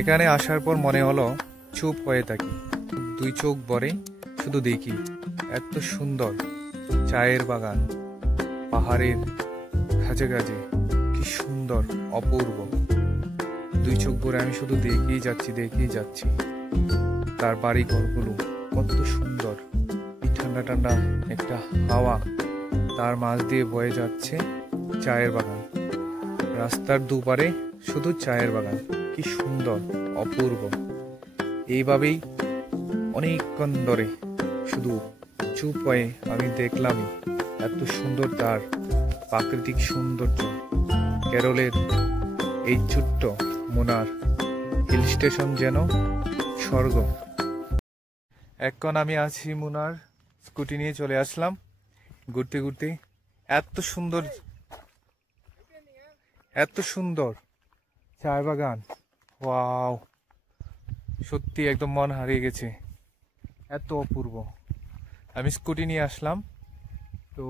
এখানে আসার পর মনে হলো চুপ হয়ে থাকি, দুই চোখ ভরে শুধু দেখি এত সুন্দর চায়ের বাগান, পাহাড়ের কাছে কি সুন্দর অপূর্ব। দুই চোখ ভরে আমি শুধু দেখেই যাচ্ছি তার বাড়ি ঘরগুলো কত সুন্দর, ঠান্ডা ঠান্ডা একটা হাওয়া, তার মাঝ দিয়ে বয়ে যাচ্ছে চায়ের বাগান, রাস্তার দুপারে শুধু চায়ের বাগান, কি সুন্দর অপূর্ব। এইভাবেই অনেকক্ষণ ধরে শুধু চুপ হয়ে আমি দেখলাম এত সুন্দর তার প্রাকৃতিক সৌন্দর্য। কেরলের এই ছোট্ট মুনার হিল স্টেশন যেন স্বর্গ। এখন আমি আছি মুনার, স্কুটি নিয়ে চলে আসলাম ঘুরতে ঘুরতে। এত সুন্দর চায়ের বাগান, ওয়াও, সত্যি একদম মন হারিয়ে গেছে, এত অপূর্ব। আমি স্কুটি নিয়ে আসলাম, তো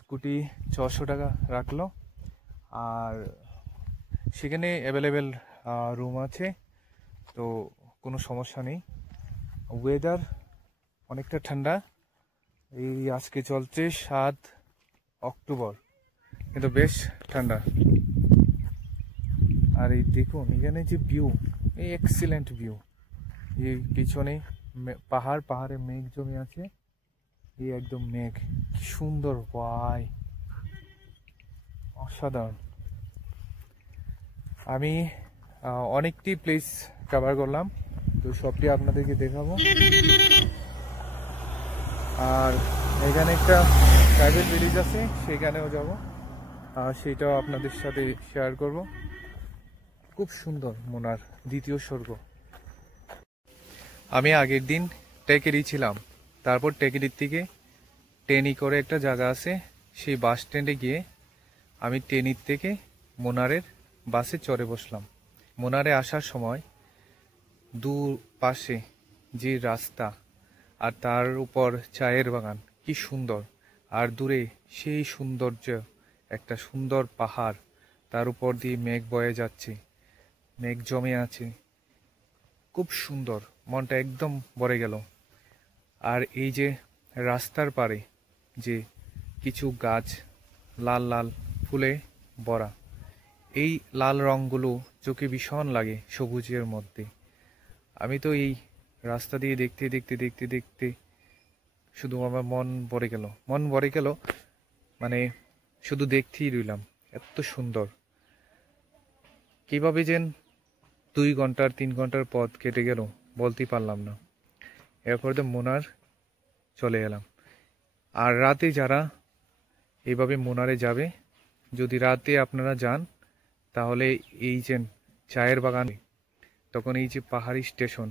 স্কুটি 600 টাকা রাখলো, আর সেখানে অ্যাভেলেবেল রুম আছে, তো কোনো সমস্যা নেই। ওয়েদার অনেকটা ঠান্ডা, এই আজকে চলছে 7 অক্টোবর, কিন্তু বেশ ঠান্ডা। আর এই দেখুন এখানে যে ভিউ, এই এক্সিলেন্ট ভিউ, এই পিছনে পাহাড়ে মেঘ জমে আছে, এই একদম মেঘ, কি সুন্দর, ওয়াই, অসাধারণ। আমি অনেকটি প্লেস কভার করলাম, তো সবটি আপনাদেরকে দেখাবো। আর এখানে একটা প্রাইভেট ভিলেজ আছে, সেখানেও যাব, আর সেটাও আপনাদের সাথে শেয়ার করব। খুব সুন্দর মুনার দ্বিতীয় স্বর্গ। আমি আগের দিন টেকেরি ছিলাম, তারপর টেকেরির থেকে ট্রেনি করে একটা জায়গা আছে, সেই বাস স্ট্যান্ডে গিয়ে আমি ট্রেনির থেকে মুনারের বাসে চড়ে বসলাম। মুনারে আসার সময় দুপাশে যে রাস্তা, আর তার উপর চায়ের বাগান, কি সুন্দর, আর দূরে সেই সৌন্দর্য, একটা সুন্দর পাহাড়, তার উপর দিয়ে মেঘ বয়ে যাচ্ছে, মেঘ জমে আছে, খুব সুন্দর, মনটা একদম ভরে গেল। আর এই যে রাস্তার পারে যে কিছু গাছ লাল লাল ফুলে ভরা, এই লাল রঙগুলো চোখে ভীষণ লাগে সবুজের মধ্যে। আমি তো এই রাস্তা দিয়ে দেখতে শুধু আমার মন ভরে গেল, মানে শুধু দেখতেই রইলাম, এত সুন্দর। কিভাবে যেন 2 ঘন্টার 3 ঘন্টার পথ কেটে গেল বলতেই পারলাম না। এরপর তো মুনার চলে এলাম। আর রাতে যারা এইভাবে মুনারে যাবে, যদি রাতে আপনারা যান, তাহলে এই যে চায়ের বাগান, তখন এই যে পাহাড়ি স্টেশন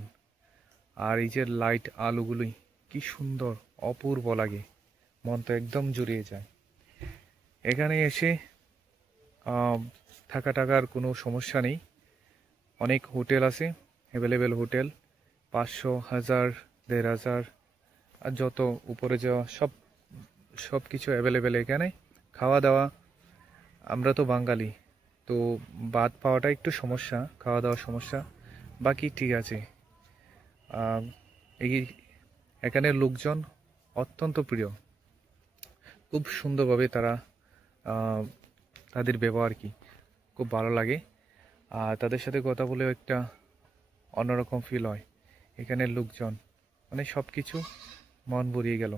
আর এই যে লাইট আলোগুলোই কি সুন্দর অপূর্ব লাগে, মন তো একদম জুড়িয়ে যায়। এখানে এসে থাকার কোনো সমস্যা নেই, অনেক হোটেল আছে, অ্যাভেলেবেল হোটেল, 500, 1000, 1500, আর যত উপরে যাওয়া সব কিছু অ্যাভেলেবেল এখানে। খাওয়া দাওয়া, আমরা তো বাঙালি, তো ভাত পাওয়াটা একটু সমস্যা, খাওয়া দাওয়ার সমস্যা, বাকি ঠিক আছে। এখানের লোকজন অত্যন্ত প্রিয়, খুব সুন্দরভাবে তাদের ব্যবহার খুব ভালো লাগে, আর তাদের সাথে কথা বলেও একটা অন্যরকম ফিল হয়। এখানের লোকজন, মানে সব কিছু মন ভরিয়ে গেল।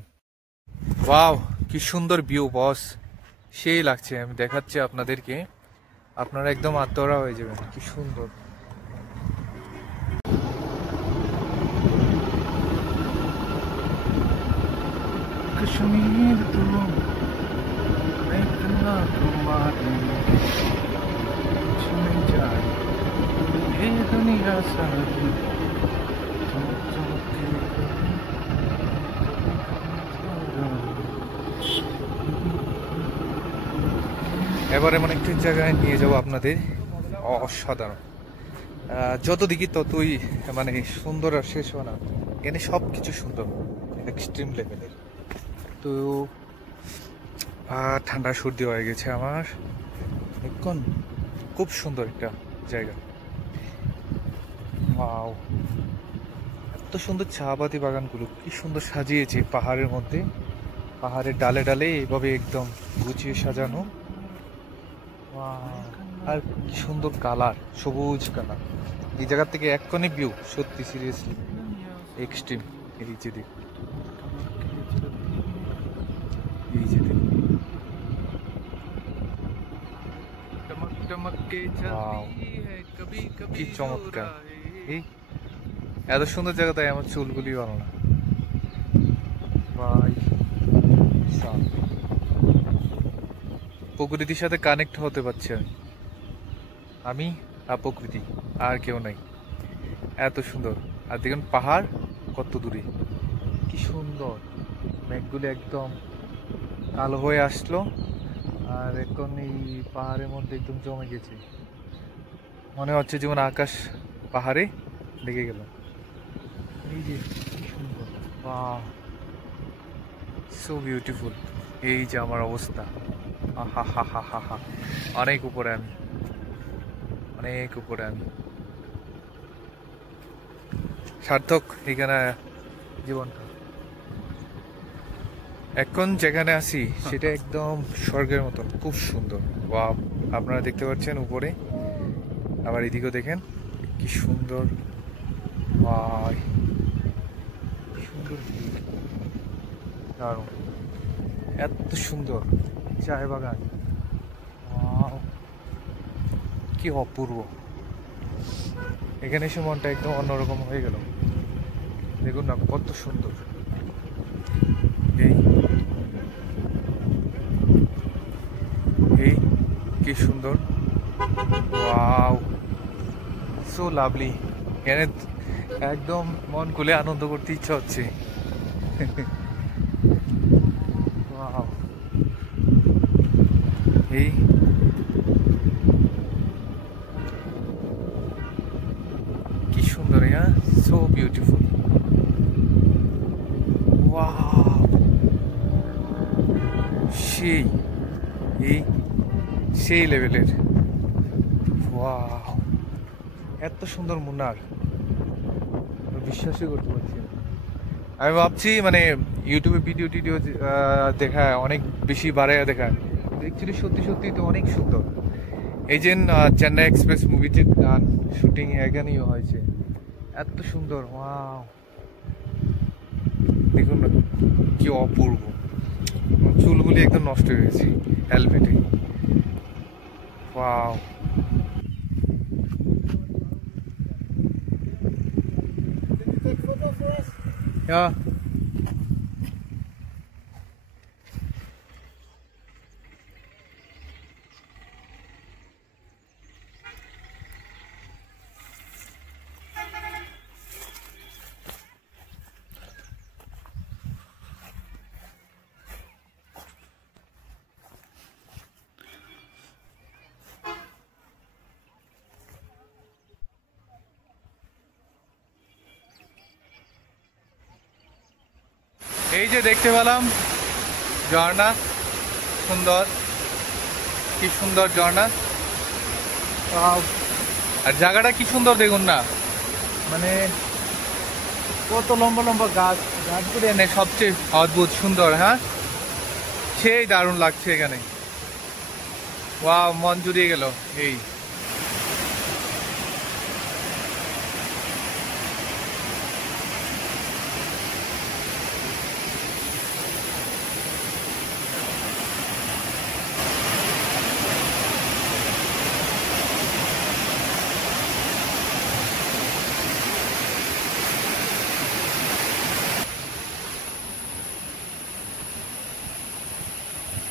ওয়াও, কি সুন্দর ভিউ বস, সেই লাগছে, আমি দেখাচ্ছি আপনাদেরকে, আপনারা একদম আত্মহারা হয়ে যাবেন, কি সুন্দর। कश्मीर तू मैं इतना तुम्हारी छुने जाए ये दुनिया सारी এবার এমন একটি জায়গায় নিয়ে যাবো আপনাদের, অসাধারণ। যত দেখি ততই মানে সুন্দর, আর শেষ হয় না, এখানে সব কিছু সুন্দর, এক্সট্রিম লেভেলের। তো ঠান্ডা সর্দি হয়ে গেছে আমার এখন, খুব সুন্দর একটা জায়গা। ওয়াও, এত সুন্দর চা পাতি বাগানগুলো কি সুন্দর সাজিয়েছে পাহাড়ের মধ্যে, পাহাড়ের ডালে ডালে এভাবে একদম গুছিয়ে সাজানো। ওয়াও, আর কি সুন্দর কালার, সবুজ কালার। এই জায়গা থেকে এক্ষুনি ভিউ সত্যি সিরিয়াসলি এক্সট্রিম। এই যে দেখুন, এই যে দেখুন, ওয়াও, কি চমৎকার। এই এত সুন্দর জায়গা, তাই আমার চুলগুলি ভালো না ভাই। প্রকৃতির সাথে কানেক্ট হতে পারছি আমি আর প্রকৃতি, আর কেউ নাই। এত সুন্দর। আর দেখুন পাহাড় কত দূরে, কি সুন্দর। মেঘগুলি একদম কালো হয়ে আসলো, আর এখন এই পাহাড়ের মধ্যে একদম জমে গেছে। মনে হচ্ছে যেমন আকাশ পাহাড়ে লেগে গেল। এই যে কি সুন্দর, বাহ, সো বিউটিফুল। এই যে আমার অবস্থা, আহা হা হা হা হা, অনেক উপরে আমি, অনেক উপরে আমি। সার্থক এখানে জীবনটা। এখন যেখানে আছি সেটা একদম স্বর্গের মতন, খুব সুন্দর। ওয়াও, আপনারা দেখতে পাচ্ছেন উপরে, আবার এদিকেও দেখেন কি সুন্দর। ভাই সুন্দর, দারুণ, এত সুন্দর চায় বাগান। ওয়াও, কি অপূর্ব। এখানে এসে মনটা একদম অন্যরকম হয়ে গেল। দেখুন না কত সুন্দর। এই এই কি সুন্দর, ওয়াও, সো লাভলি। এখানে একদম মন খুলে আনন্দ করতে ইচ্ছা হচ্ছে। ওয়াও, এই কি সুন্দর, হ্যাঁ, সো বিউটিফুল। ওয়াও, সেই এই সেই লেভেলের। ওয়াও, এত সুন্দর মুন্নার, বিশ্বাসই করতে পারছি না। আমি ভাবছি মানে ইউটিউবে ভিডিও টিডিও দেখায়, অনেক বেশি বাড়াইয়া দেখায়, অ্যাকচুয়ালি সত্যি সত্যি তো অনেক সুন্দর। এই যে চেন্নাই এক্সপ্রেস মুভিতে গান শুটিং এখানেই হয়েছে, এত সুন্দর। ওয়াও, দেখুন না কি অপূর্ব। চুলগুলি একদম নষ্ট হয়ে গেছে হেলমেটে। Wow, yeah. এই যে দেখতে পেলাম ঝর্ণা, সুন্দর, কি সুন্দর ঝর্ণা। আর জায়গাটা কি সুন্দর দেখুন না, মানে কত লম্বা লম্বা গাছ, গাছগুলো এনে সবচেয়ে অদ্ভুত সুন্দর। হ্যাঁ, সেই দারুণ লাগছে এখানে। ওয়াও, মন জুড়িয়ে গেল। এই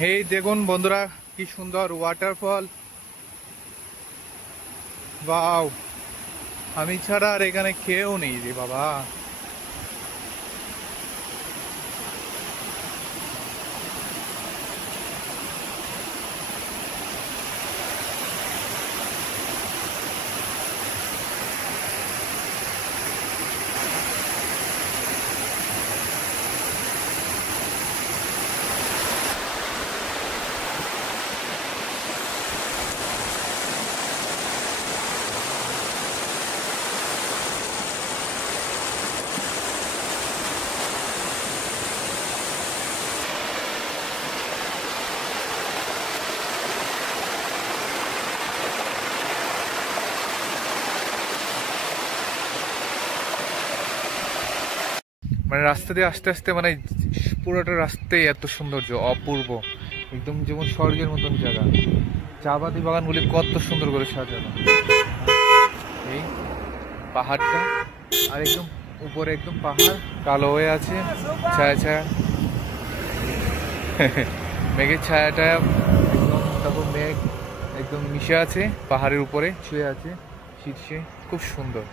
এই দেখুন বন্ধুরা, কি সুন্দর ওয়াটারফল। ওয়াও, আমি ছাড়া আর এখানে কেউ নেই রে বাবা। মানে রাস্তা দিয়ে আস্তে আস্তে মানে পুরোটা রাস্তায় এত সৌন্দর্য অপূর্ব, একদম যেমন স্বর্গের মতন জায়গা। চা পাতি বাগানগুলি কত সুন্দর করে সাজানো। এই পাহাড়টা, আর একদম উপরে একদম পাহাড় কালো হয়ে আছে, ছায়া ছায়া মেঘের ছায়াটা একদম, তারপর মেঘ একদম মিশে আছে পাহাড়ের উপরে, ছুঁয়ে আছে শীর্ষে, খুব সুন্দর।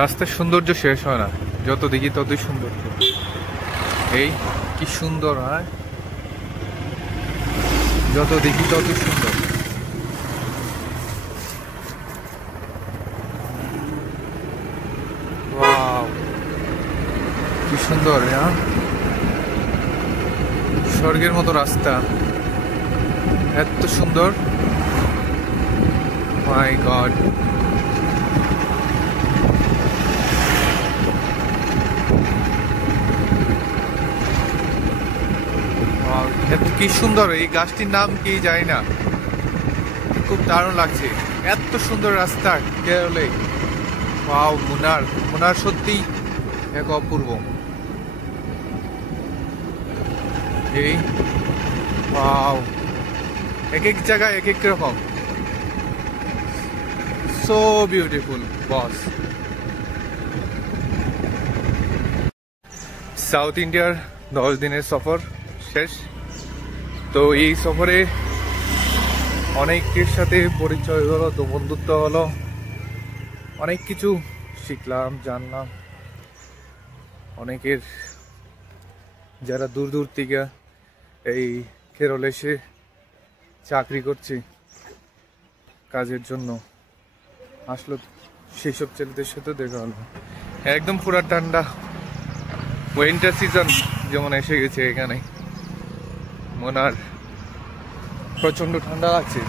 রাস্তার সৌন্দর্য শেষ হয় না, যত দেখি ততই সৌন্দর্য। এই কি সুন্দর, হ্যাঁ, যত দেখি ততই সুন্দর। ওয়াও, কি সুন্দর, হ্যাঁ, স্বর্গের মতো রাস্তা, এত সুন্দর, মাই গড। কি সুন্দর, এই গাছটির নাম কি জানি না, খুব দারুণ লাগছে, এত সুন্দর রাস্তা কেরলে। ওয়াও, মুনার, মুনার সত্যি এক অপূর্ব। এই ওয়াও, এক এক জায়গায় এক এক রকম, সো বিউটিফুল বস। সাউথ ইন্ডিয়ার 10 দিনের সফর শেষ। তো এই সফরে অনেকের সাথে পরিচয় হলো, তো বন্ধুত্ব হলো, অনেক কিছু শিখলাম, জানলাম। অনেকের যারা দূর দূর থেকে এই কেরলে এসে চাকরি করছে কাজের জন্য আসলো, সেই সব ছেলেদের সাথে দেখা হলো। একদম পুরা ঠান্ডা, উইন্টার সিজন যেমন এসে গেছে এখানে। মুনার প্রচন্ড ঠান্ডা লাগছে।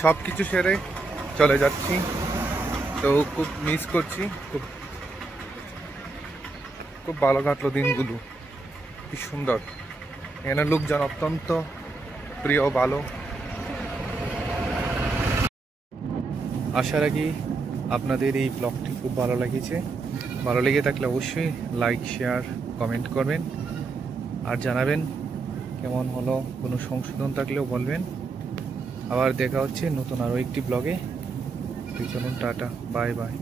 সবকিছু সেরে চলে যাচ্ছি, তো খুব মিস করছি, খুব খুব ভালো কাটলো দিনগুলো, কি সুন্দর। এখানে লোকজন অত্যন্ত প্রিয়, ভালো। আশা রাখি আপনাদের এই ব্লগটি খুব ভালো লেগেছে। ভালো লেগে থাকলে অবশ্যই লাইক, শেয়ার, কমেন্ট করবেন, আর জানাবেন কেমন হলো। কোনো সংশোধন থাকলেও বলবেন। আবার দেখা হচ্ছে নতুন আরও একটি ব্লগে। চলুন, টাটা, বাই বাই।